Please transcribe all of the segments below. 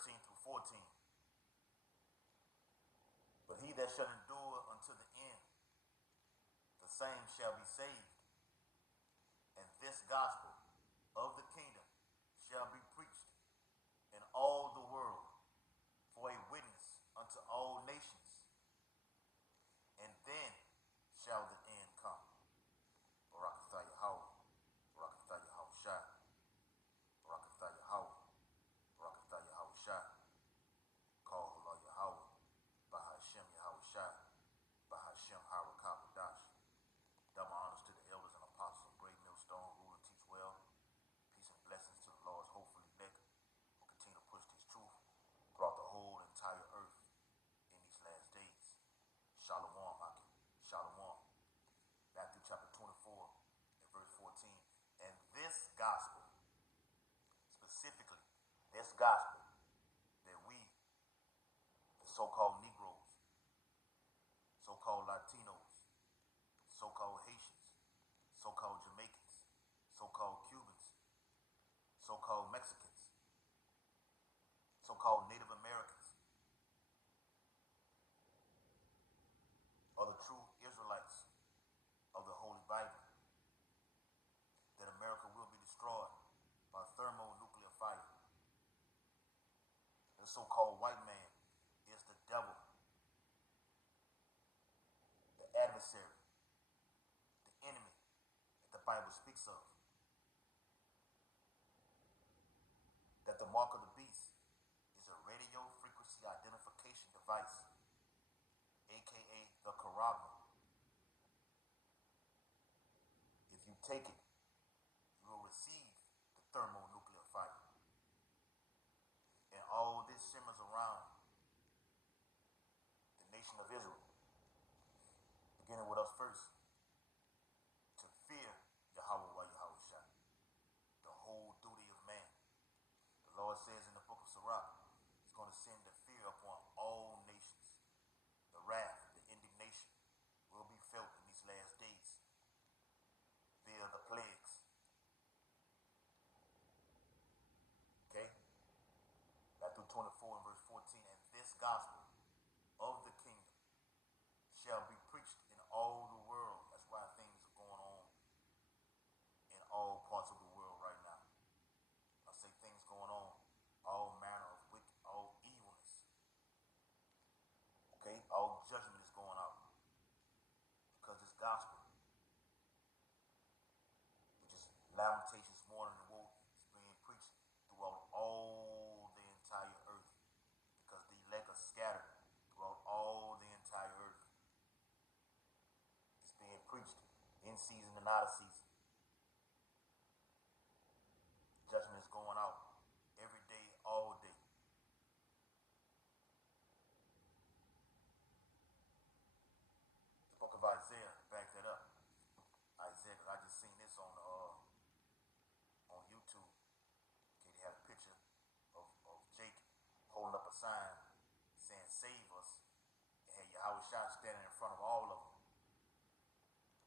13 through 14. But he that shall endure unto the end, the same shall be saved. And this gospel of the kingdom shall be preached in all the world for a witness unto all nations, and then shall the end come. Barakatha Yahweh, Barakatha Yahweh Shai, Barakatha Yahweh, Barakatha Yahweh Shai, call Allah Yahweh, Bahashem Yahweh Shai, Bahashem Harakabadash. Double honors to the elders and apostles of Great Millstone, rule and teach well. Peace and blessings to the Lord's hopefully elect, who continue to push this truth throughout the whole entire earth in these last days. Shalom, Akim. Shalom. Matthew chapter 24 and verse 14. And this gospel, specifically this gospel that we, the so-called Negroes, so-called Latinos, so-called Haitians, so-called Jamaicans, so-called Cubans, so-called Mexicans, so-called Native Americans, are the true Israelites of the Holy Bible, that America will be destroyed by thermonuclear fire. The so-called white man is the devil, the adversary, the enemy that the Bible speaks of. That the mark of the beast is a radio frequency identification device, aka the Charagma. If you take it, you will receive the thermonuclear fire. And all this simmers around the nation of Israel, beginning with us first, to fear Yahweh wa Yahweh Shai, the whole duty of man. The Lord says in the book of Sirach, He's going to send the fear upon all nations. The wrath, the indignation will be felt in these last days via the plagues. Okay? Matthew 24 and verse 14. And this gospel of the kingdom shall be preached in all the world. That's why things are going on in all parts of the world right now. I say things going on, all manner of wicked, all evilness. Okay? All judgment is going out. Because this gospel, which is lamentations mourning and woe, is being preached throughout all the entire earth. Because the elect are scattered throughout all the entire earth. It's being preached in season and out of season. Judgment is going out every day, all day. The book of Isaiah back that up. Isaiah, because I just seen this on YouTube. Okay, they had a picture of Jake holding up a sign saying "Save us," and had Yahweh Shai standing in front of all of them.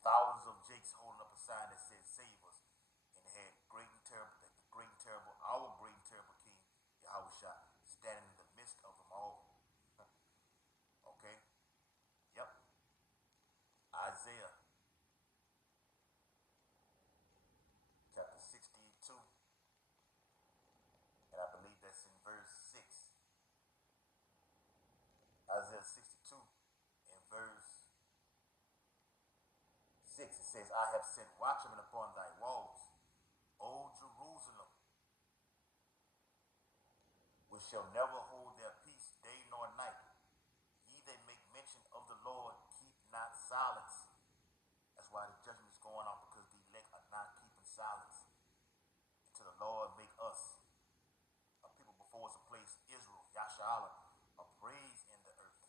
Thousands of Jakes holding up a sign that said "Save us," and they had great and terrible, our great and terrible King Yahweh Shai standing in the midst of them all. Okay? Yep. Isaiah chapter 62, and I believe that's in verse 6. Isaiah 62 in verse 6, it says, I have set watchmen upon thy walls, O Jerusalem, which shall never hold their peace day nor night. Ye that make mention of the Lord, keep not silence. That's why the judgment is going on, because the elect are not keeping silence. Until the Lord make us, a people before us, a place, Israel, Yasha'Allah, a praise in the earth.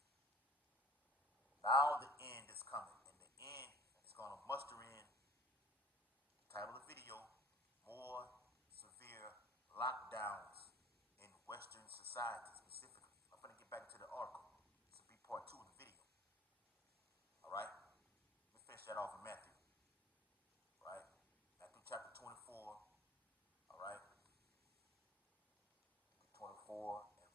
Now the end is coming, and the end is going to muster in, title of the video, more severe lockdowns in Western society specifically. I'm going to get back to the article. This will be part 2 of the video. All right? Let me finish that off in Matthew. All right? Matthew chapter 24. All right? 24 and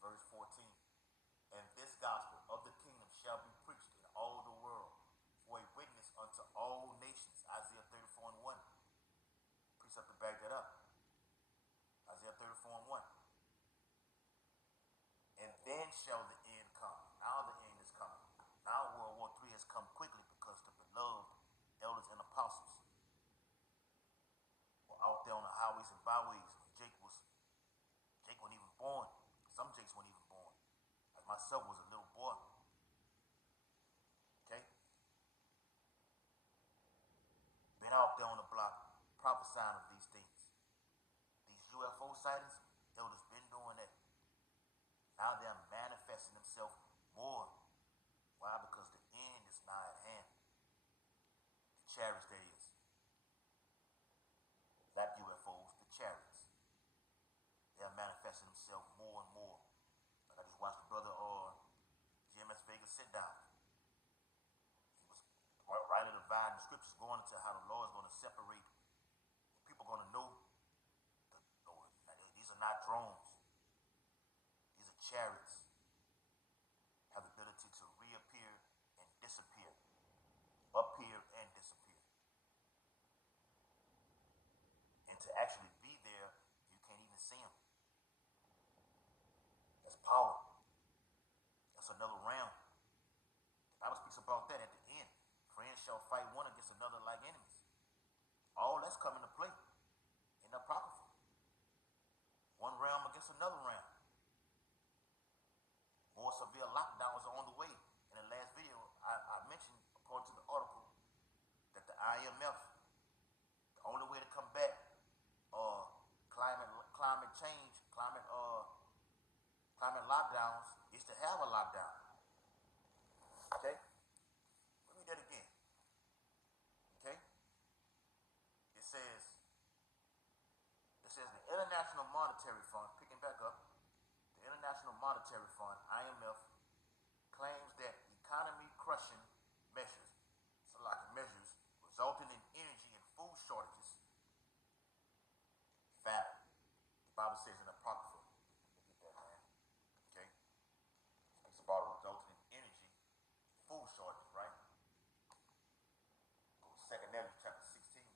precept to back that up. Isaiah 34 and 1. And then shall the end come. Now the end is coming. Now World War III has come quickly because the beloved elders and apostles were out there on the highways and byways when Jake wasn't even born. Some Jakes weren't even born. Like myself was a little boy. Okay? Been out there on the block prophesying of these things. These UFO sightings, elders been doing that. Now they're manifesting themselves more. Why? Because the end is nigh at hand. The chariots, that is. Not UFOs, the chariots. They're manifesting themselves more and more. Like I just watched the brother GMS Vegas sit down. He was rightly dividing the scriptures, going into how the Lord is going to separate. People are going to know these are not drones. These are chariots. Have the ability to reappear and disappear. Appear and disappear. And to actually be there, you can't even see them. That's power. That's another realm. The Bible speaks about that at the end. Friends shall fight one against another like enemies. All that's coming to play in the Apocrypha. One realm against another realm. More severe lockdowns are on the way. In the last video, I mentioned, according to the article, that the IMF, the only way to combat climate change, climate lockdowns is to have a lockdown. Okay? Let me read that again. Okay? It says the International Monetary Fund, picking back up, the International Monetary Fund, IMF, claims that economy-crushing measures resulting in energy and food shortages, famine. The Bible says in the Apocrypha. Get that, man. Okay? It speaks about resulting in energy, food shortages, right? Go to 2 Nevi'im chapter 16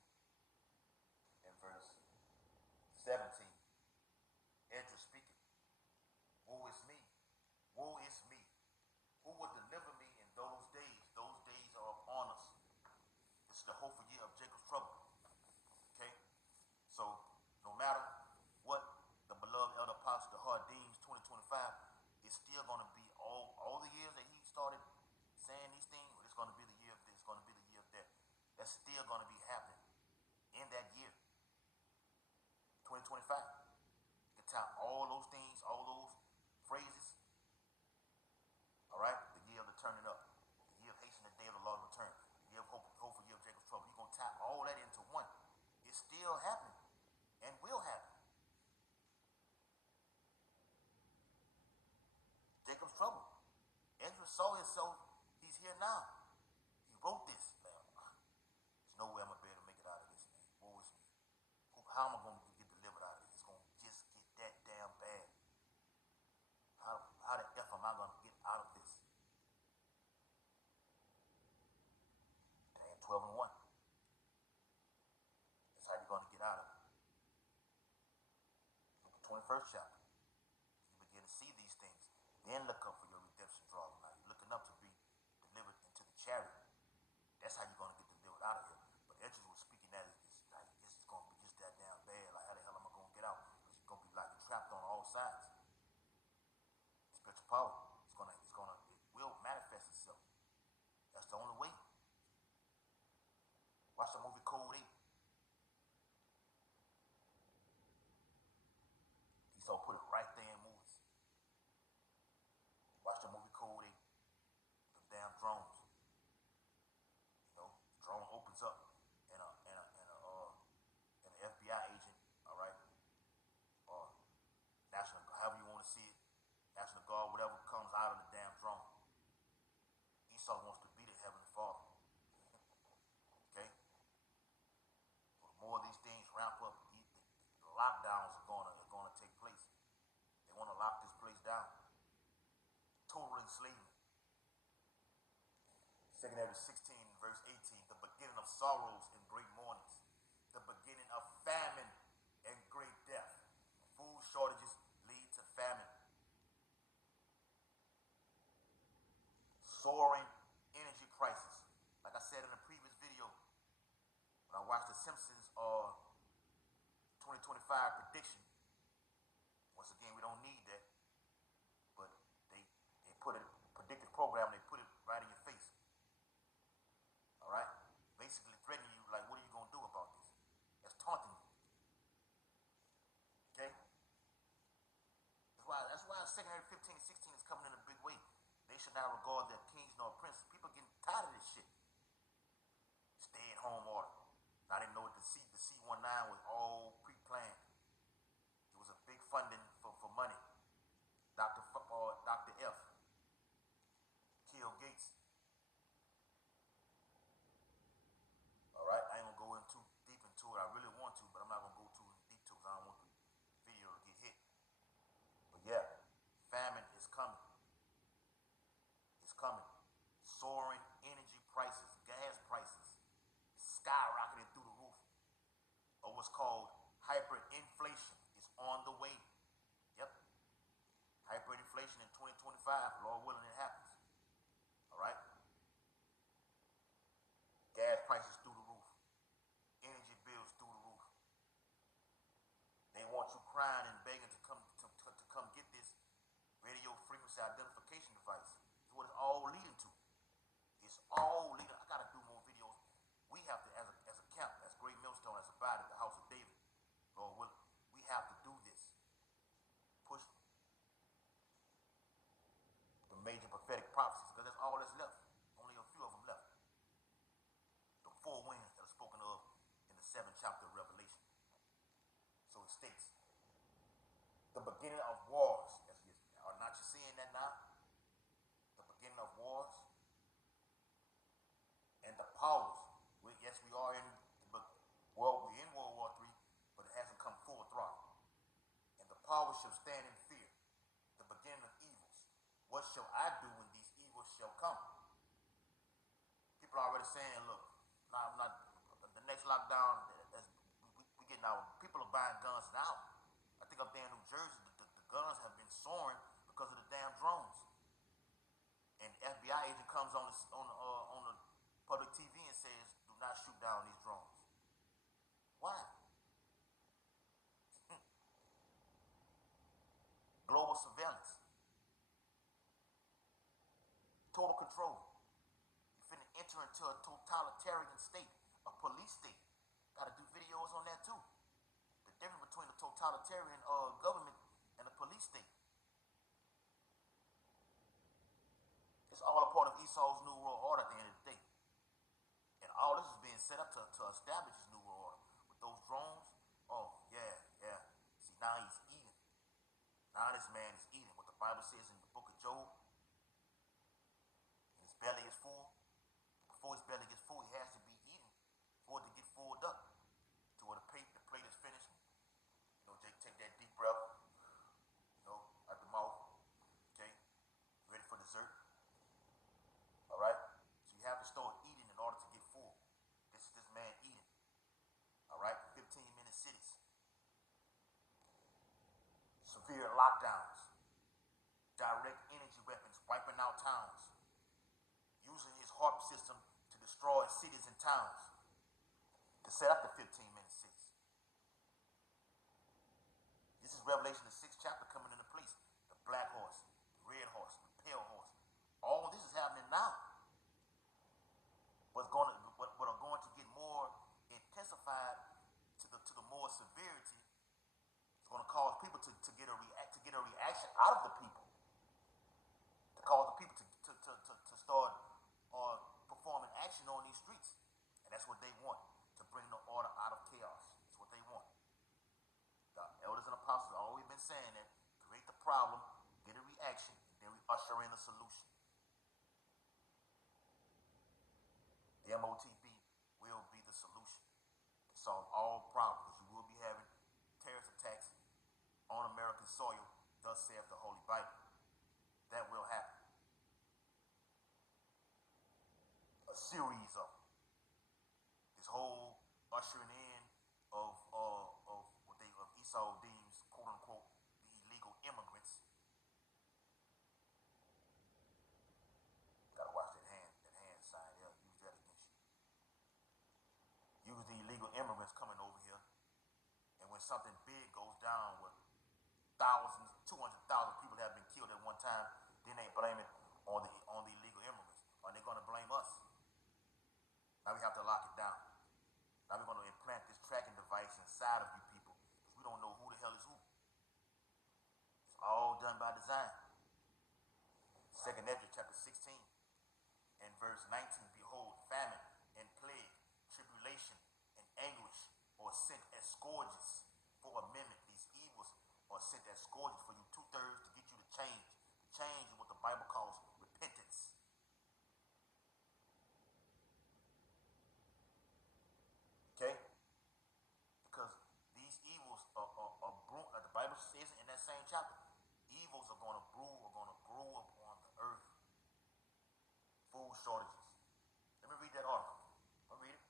and verse 17. Ezra speaking. Woe is me. Woe is me. Who will deliver me in those days? Those days are upon us. This is the hopeful year of Jacob's trouble. Okay? So, no matter what the beloved elder apostle, the hard deems 2025, it's still going to be all the years that he started saying these things. It's going to be the year of this, it's going to be the year of that. That's still going to be happening in that year, 2025. You can tell all those things, all those phrases. All right, the year of the turning up, the year of hastening the day of the Lord's return, the year of hopeful year of Jacob's trouble. You're gonna tie all that into one. It's still happening and will happen. Jacob's trouble. Ezra saw himself. He's here now. He wrote this. Man, there's no way I'm gonna be able to make it out of this, man. Woe is me. How am I gonna get delivered out of this? It's gonna just get that damn bad. How the F am I gonna get out of this? 12 and 1. That's how you're going to get out of it. Look at the 21st chapter. You begin to see these things. Then look up for your redemption draw. Now you're looking up to be delivered into the chariot. That's how you're going to get delivered out of here. But Ezra was speaking that it's like, this is going to be just that damn bad. Like, how the hell am I going to get out? Because you're going to be like trapped on all sides. Spiritual power. It will manifest itself. That's the only way. Watch the movie Code 8. Esau put it right there in movies. Watch the movie Code 8. The damn drones. You know, the drone opens up and an FBI agent, all right, or national, however you want to see it, National Guard, whatever comes out of the damn drone. Esau wants to be the Heavenly Father. Okay? So the more these things ramp up, the lockdowns are gonna take place. They want to lock this place down. Total enslavement. 2 Nevi'im 16, verse 18, the beginning of sorrows and great mournings, the beginning of famine shortages lead to famine. Soaring energy prices. Like I said in a previous video, when I watched The Simpsons 2025 prediction, once again, we don't need that, but they put a predictive program, they put it right in your face. All right? Basically threatening you, like, what are you going to do about this? That's taunting you. Okay? That's why 2 Corinthians 15 and 16 is coming in a big way. They should not regard their kings nor princes. People getting tired of this shit. Stay-at-home order. I didn't know what the C-19 was all pre-planned. It was a big funding for money. Dr. F. Bill Gates. All right, I ain't gonna go in too deep into it. I really want to, but I'm not gonna go too deep to it because I don't want the video to get hit. But yeah, famine is coming. It's coming. Soaring energy prices, gas prices, skyrocketing through the roof. Or what's called hyperinflation is on the way. Yep. Hyperinflation in 2025, Lord willing, it happens. All right. Gas prices through the roof. Energy bills through the roof. They want you crying and begging to come get this radio frequency identification device. It's what it's all leading to. It's all leading. I gotta do more videos. We have to, as a camp, as Great Millstone, as a body, the House of David, Lord willing, we have to do this. Push the major prophetic prophecies, because that's all that's left. Only a few of them left. The four winds that are spoken of in the 7th chapter of Revelation. So it states, the beginning of wars. Are not you seeing that now? The beginning of wars and the powers. Yes, we are in we're in World War III, but it hasn't come full throttle. And the powers shall stand in fear. The beginning of evils. What shall I do when these evils shall come? People are already saying, look, I'm not. The next lockdown, we getting our people are buying guns now. I think up there in New Jersey, the guns have been soaring because of the damn drones. And the FBI agent comes on the public TV and says, do not shoot down these drones. Why? Global surveillance. Total control. You're finna enter into a totalitarian state, a police state. Gotta do videos on that too. The difference between a totalitarian government and a police state. It's all a part of Esau's New World Order at the end of the day. And all this is being set up to establish this New World Order. With those drones, oh, yeah. See, now he's eating. Now this man is eating. What the Bible says in the book of Job, his belly is full. Before his belly gets full, he has to be eating for it to get filled up. To where the plate is finished. You know, take that deep breath, out the mouth. Okay? Ready for dessert. All right? So you have to start eating in order to get full. This is this man eating. All right? 15-minute cities. Severe lockdowns. Direct energy weapons wiping out towns. Using his HARP system to destroy cities and towns. To set up the 15-minute cities. This is Revelation, the 6th chapter coming into place. The black horse, the red horse, the pale horse. All this is happening now. But are going to get more intensified to the more severity. It's going to cause people to get a reaction out of the people. To cause the people to start performing action on these streets. And that's what they want. To bring the order out of chaos. That's what they want. The elders and apostles have always been saying that. Create the problem, get a reaction, and then we usher in a solution. The MOTB will be the solution to solve all problems, because we will be having terrorist attacks on American soil, thus saith the Holy Bible. That will happen. A series of them. This whole ushering in of what Esau deems, quote unquote, illegal immigrants coming over here. And when something big goes down with thousands, 200,000 people have been killed at one time, then they blame it on the illegal immigrants. Are they going to blame us? Now we have to lock it down. Now we're going to implant this tracking device inside of you people, because we don't know who the hell is who. It's all done by design. 2nd Ezra chapter 16 and verse 19, behold, famine and plague, tribulation and anguish are sent as scourges for a minute. These evils are sent as scourges for you, 2/3 to get you to change. The change is what the Bible calls repentance. Okay? Because these evils are brewing, like the Bible says in that same chapter, evils are going to brew, are going to grow upon the earth. Food shortages. Let me read that article. I'll read it.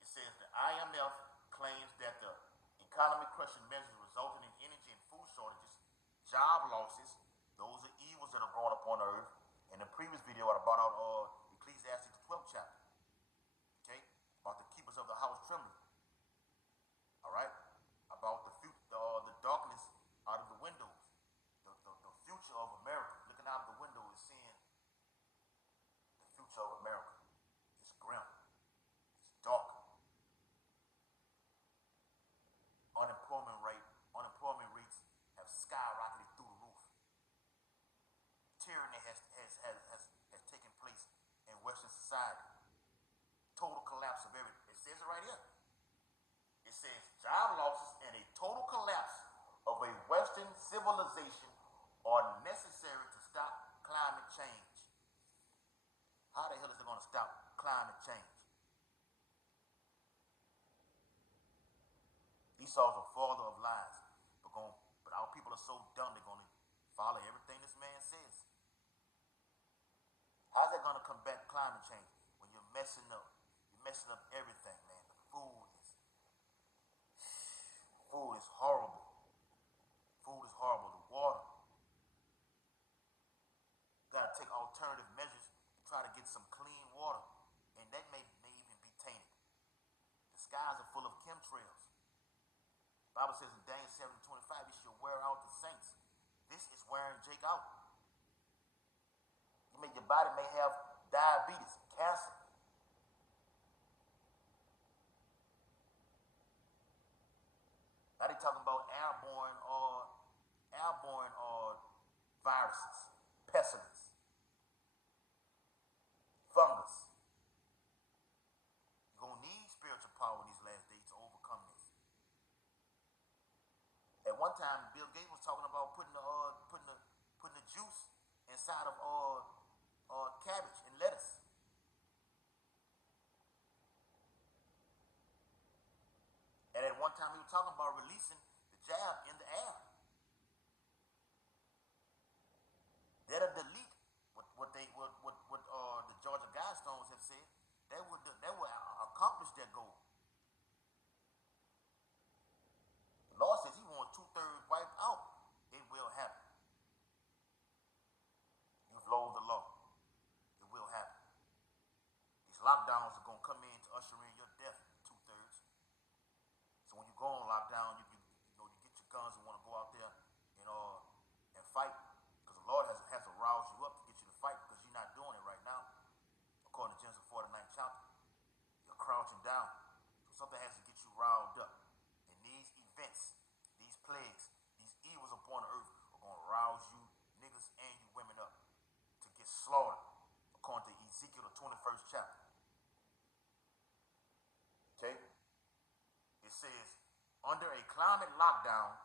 It says the IMF claims that the economy-crushing measures resulting in energy and food shortages, job losses, those are evils that are brought upon the earth. In the previous video, I brought out Ecclesiastes, the 12th chapter. Okay? About the keepers of the house trembling. All right? About the darkness out of the windows. The future of America. Looking out of the window is seeing the future of America. It's grim. It's dark. Unemployment rates have skyrocketed through the roof. Tyranny has taken place in Western society. Total collapse of everything. It says it right here. It says job losses and a total collapse of a Western civilization are necessary to stop climate change. How the hell is it going to stop climate change? Esau's a father of lies, but our people are so dumb they're going to follow everything this man says. How's that going to combat climate change when you're messing up everything, man? The food is horrible. Food is horrible. The water. You got to take alternative measures to try to get some clean water, and that may even be tainted. The skies are full of chemtrails. The Bible says in Daniel 7:25, it shall wear out the saints. This is wearing Jake out. Your body may have diabetes, cancer. Now they're talking about airborne viruses, pestilence, fungus. You're gonna need spiritual power in these last days to overcome this. At one time, Bill Gates was talking about putting the juice inside of cabbage and lettuce. And at one time, he was talking about releasing the jab in the air. That'll delete what the Georgia Guidestones have said. That would accomplish that goal. The Lord says He wants 2/3 wiped out. It will happen. You've loathed the law. It will happen. These lockdowns are gonna come in to usher in your death. 2/3. So when you go on lockdown, you get your guns and want to go out there and fight, because the Lord has to rouse you up to get you to fight, because you're not doing it right now. According to Genesis 49th chapter, you're crouching down. So something has to get you riled up. And these events, these plagues, these evils upon the earth are going to rouse you niggas and you women up to get slaughtered, according to Ezekiel the 21st chapter. Okay? It says, under a climate lockdown,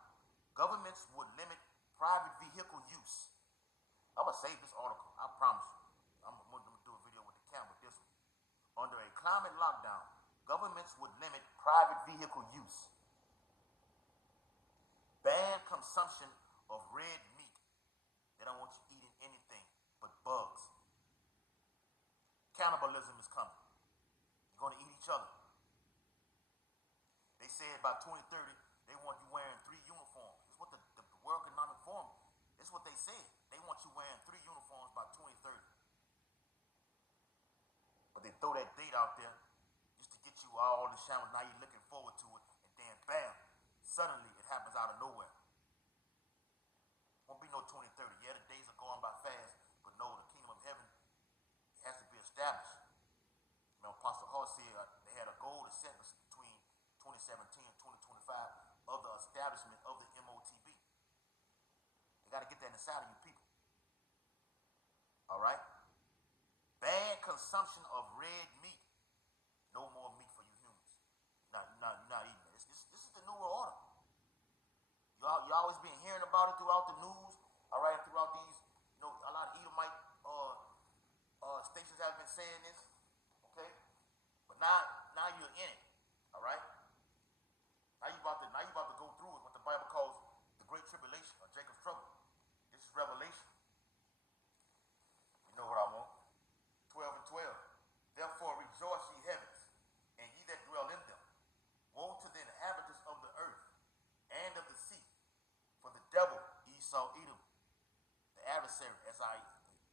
governments would limit private vehicle use. I'm going to save this article, I promise you. I'm going to do a video with the camera, this one. Under a climate lockdown, governments would limit private vehicle use. Ban consumption of red meat. They don't want you eating anything but bugs. Cannibalism is coming. You're going to eat each other. They said by 2030, they want you wearing 3 uniforms. It's what the World Economic Forum, it's what they said. They want you wearing 3 uniforms by 2030. But they throw that date out there just to get you through all the channels. Now you're looking forward to it, and then bam, suddenly it happens out of nowhere. Won't be no 2030. Yeah, the days are going by fast, but no, the kingdom of heaven has to be established. You know, Apostle Hall said they had a goal to set between 2017 and 2025 of the establishment of the MOTB. They got to get that inside of you people. All right? Bad consumption of red meat. No more meat for you humans. You're not eating it. This is the New World Order. You always been hearing about it throughout the news, all right, throughout these, a lot of Edomite stations have been saying this, okay? But now you're in it, all right? Now you about to go through what the Bible calls the Great Tribulation or Jacob's trouble. This is Revelation. You know what I want? 12 and 12. Therefore rejoice, ye heavens, and ye that dwell in them. Woe to the inhabitants of the earth and of the sea, for the devil, Esau, Edom, the adversary, as I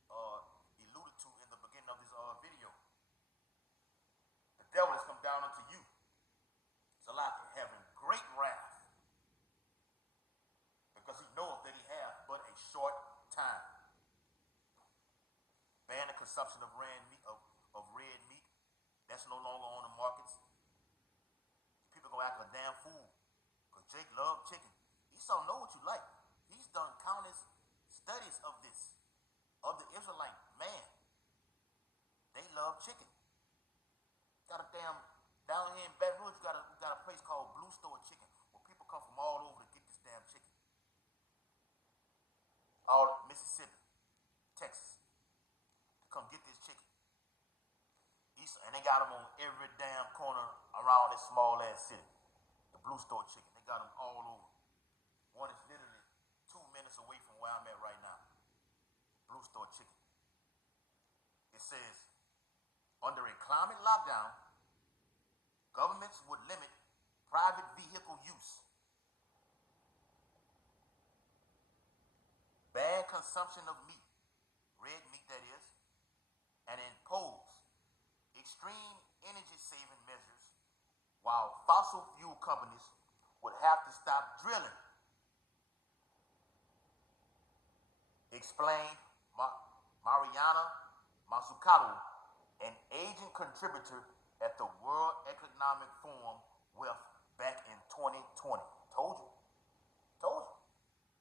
alluded to in the beginning of this video, the devil has come down unto you. Zalaki, having great wrath, because he knoweth that he hath but a short time. Ban the consumption of red meat. That's no longer on the markets. People gonna act like a damn fool, because Jake loved chicken. Esau know what you like. He's done countless studies of this, of the Israelite man. They love chicken. Got a damn, down here in Baton Rouge, we got a place called Blue Store Chicken, where people come from all over to get this damn chicken. All Mississippi, Texas, to come get this chicken. And they got them on every damn corner around this small ass city. The Blue Store Chicken, they got them all over. One is literally 2 minutes away from where I'm at right now. Blue Store Chicken. It says, under a climate lockdown, governments would limit private vehicle use, ban consumption of meat, red meat that is, and impose extreme energy-saving measures, while fossil fuel companies would have to stop drilling. Explained Mariana Mazzucato, an agent contributor at the World Economic Forum WEF back in 2020. Told you.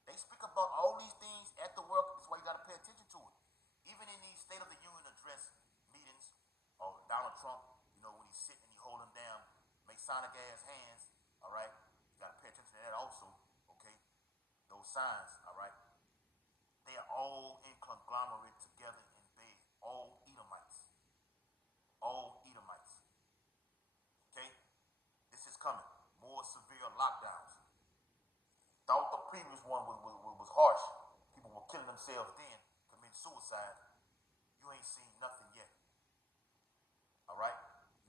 They speak about all these things at the world. That's why you got to pay attention to it. Even in these State of the Union address meetings, or Donald Trump, when he's sitting and he holding down Masonic ass hands, all right? You got to pay attention to that also, okay? Those signs, all right? They are all in conglomerate together in bed. All Edomites. Okay? This is coming. More severe lockdowns. Thought the previous one was harsh. People were killing themselves then, committing suicide. You ain't seen nothing yet. All right?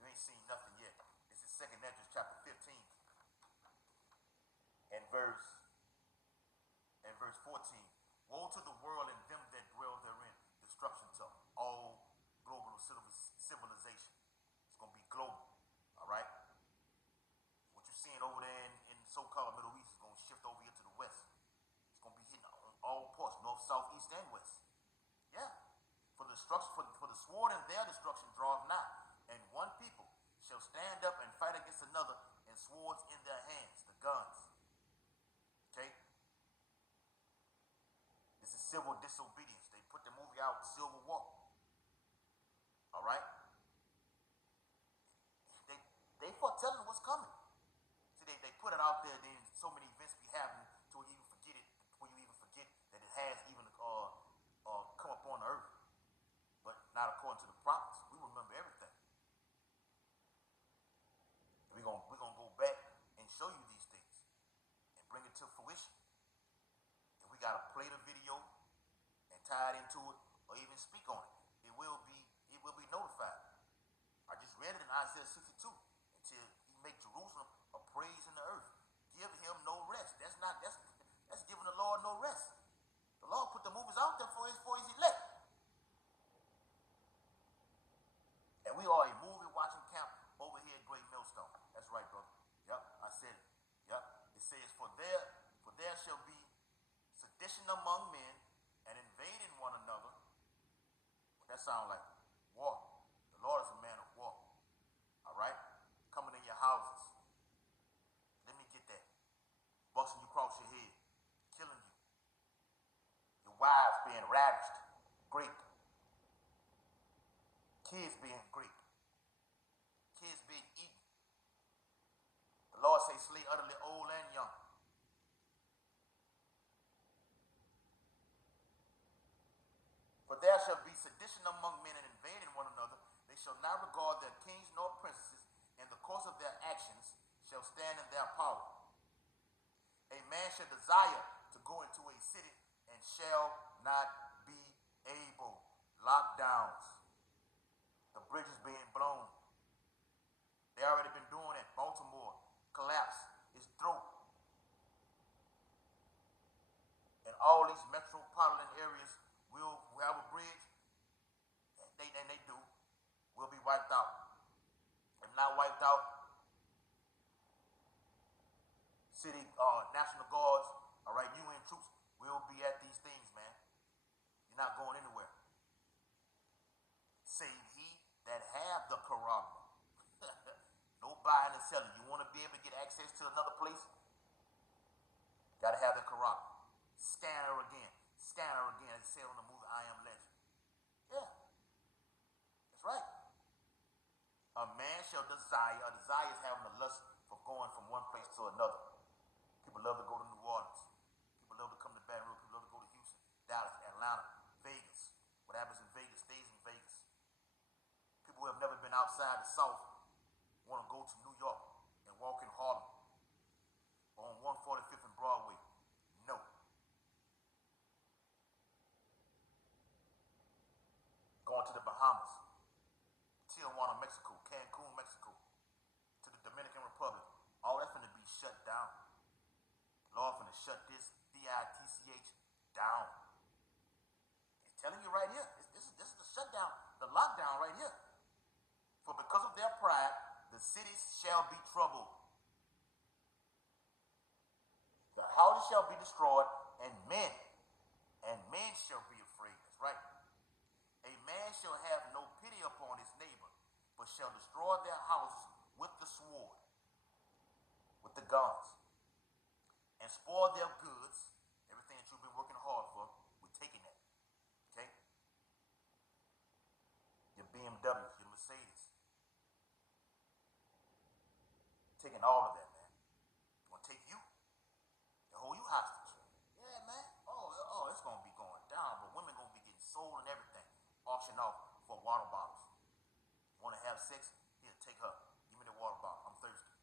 You ain't seen nothing yet. This is 2 Ezra chapter 15 and verse 14. Woe to the world and them that dwell therein. Destruction to all global civilization. It's going to be global. All right? What you're seeing over there in so-called Middle East is going to shift over here to the west. It's going to be hitting all parts, north, south, east, and west. Yeah. For the destruction, for the sword and their destruction draweth nigh. And one people shall stand up and fight against another, and swords in their hands, the guns. Okay? This is civil disobedience. They put the movie out, Civil War. All right? They foretelling what's coming. See, they put it out there, then so many events be happening till you even forget it, before you even forget that it has even come upon the earth. But not according to the prophets. We remember everything. We're gonna go back and show you these things and bring it to fruition. If we gotta play the video and tie it into it, or even speak on it, it will be notified. I just read it in Isaiah 62. Until he make Jerusalem a praise in the earth. Give him no rest. That's giving the Lord no rest. The Lord put the movies out there for his elect. And we are a movie watching camp over here at Great Millstone. sedition among men and invading one another. What that sound like? War. The Lord is a man of war. All right? Coming in your houses. Let me get that. Busting you across your head. Killing you. Your wives being ravished. Great. Kids being great. Kids being eaten. The Lord say slay utterly old and young. For there shall be sedition among men and invading one another. They shall not regard their kings nor princes, and the course of their actions shall stand in their power. A man shall desire to go into a city and shall not be able. Lockdowns. The bridges being blown. They already been doing it. Baltimore collapse is through. And all these metropolitan areas will have a bridge. And they do. Will be wiped out. If not wiped out, city National Guards, all right, UN troops will be at these things, man. You're not going anywhere. Save he that have the Quran. No buying and selling. You want to be able to get access to another place? Got to have the Quran. Scanner again. Scanner again, as it said on the movie I Am Legend. Yeah. That's right. A man shall desire. A desire is having a lust for going from one place to another. People love to go to New Orleans. People love to come to Baton Rouge. People love to go to Houston, Dallas, Atlanta, Vegas. What happens in Vegas stays in Vegas. People who have never been outside the South want to go to New York and walk in Harlem or on 145th and Broadway. No. Going to the Bahamas, Tijuana, Mexico, Cancun, Mexico, to the Dominican Republic. All that's going to be shut down. Lord finna shut this BITCH down. It's telling you right here. This is the shutdown, the lockdown right here. For because of their pride, the cities shall be troubled. The houses shall be destroyed, and men shall be afraid. That's right. A man shall have no pity upon his neighbor, but shall destroy their houses with the sword, with the guns, and spoil their goods. Everything that you've been working hard for, we're taking that. Okay? Your BMWs, your Mercedes. Taking all of that, man. Gonna take you. They hold you hostage. Yeah, man. Oh, it's gonna be going down, but women gonna be getting sold and everything. Auction off for water bottles. Wanna have sex? Here, take her. Give me the water bottle. I'm thirsty.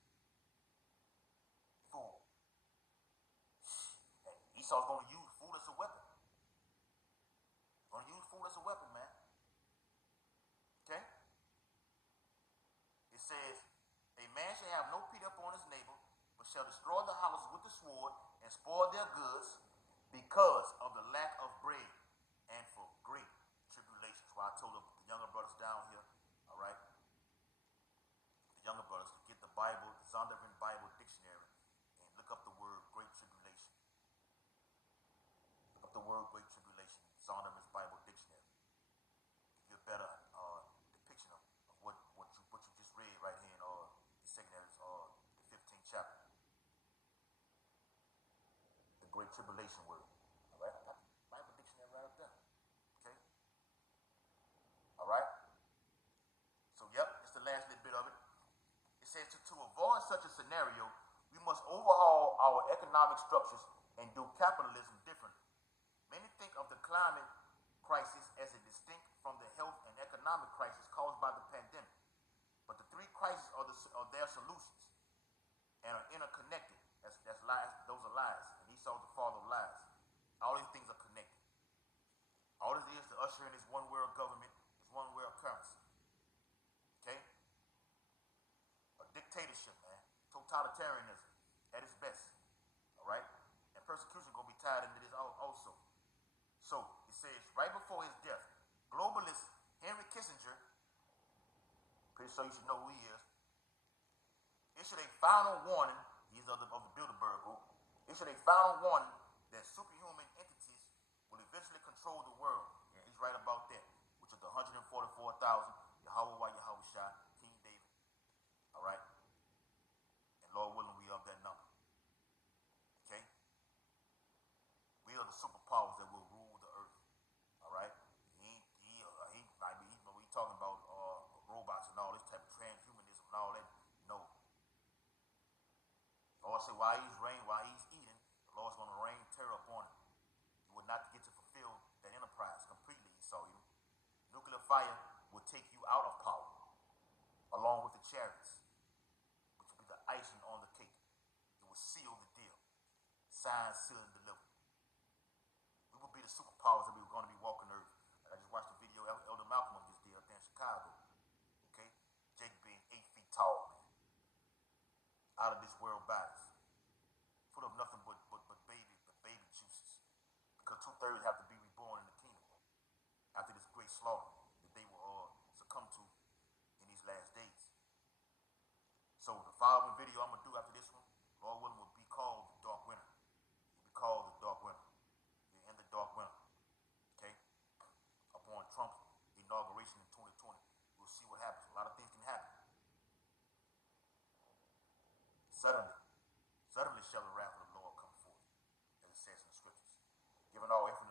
Fool. Esau's going to use food as a weapon. Going to use food as a weapon, man. Okay? It says, a man shall have no pity upon his neighbor, but shall destroy the houses with the sword and spoil their goods because of the lack of bread and for great tribulations. Why I told the younger brothers down here, all right? The younger brothers to get the Bible, the Zondervan Bible Dictionary, and look up the word great tribulation. Look up the word great tribulation, Zondervan's Bible Dictionary. Give you a better depiction of what you just read right here in the secondaries, the 15th chapter. The great tribulation word. All right, I got the Bible Dictionary right up there. Okay. All right. So yep, it's the last little bit of it. It says to avoid such a scenario, we must overhaul our economic structures and do capitalism differently. Many think of the climate crisis as a distinct from the health and economic crisis caused by the pandemic. But the three crises are their solutions and are interconnected. That's lies. Those are lies. And Esau's the father of lies. All these things are connected. All it is to usher in is one world government, is one world currency. Okay? A dictatorship, man. Totalitarianism at its best. All right? And persecution going to be tied into this also. So, it says, right before his death, globalist Henry Kissinger, pretty sure you should know who he is, issued a final warning, he's of the Bilderberg group, issued a final warning that superhuman entities eventually control the world. And he's right about that, which is the 144,000, Yahweh Yahweh Shai, King David. All right? And Lord willing, we of that number. Okay? We are the superpowers that will rule the earth. All right? Even we talking about robots and all this type of transhumanism and all that. No. The Lord said, while he's eating, the Lord's going to rain terror upon him. You will not get to fulfill that enterprise completely, Esau. Nuclear fire will take you out of power, along with the chariots, which will be the icing on the cake. It will seal the deal. Signed, sealed, and delivered. We will be the superpowers that we were going to be walking the earth. I just watched a video Elder Malcolm just did up there in Chicago. Okay? Jake being 8 feet tall, man. Out of this world bodies. Full of nothing but baby juices. Because 2/3 have to be reborn in the kingdom after this great slaughter that they will succumb to in these last days. So the following video I'm going to do after this one, Lord willing, will be called the Dark Winter. It will be called the Dark Winter. We're in the Dark Winter. Okay? Upon Trump's inauguration in 2020. We'll see what happens. A lot of things can happen. Suddenly shall the wrath of the Lord come forth, as it says in the scriptures. Given all information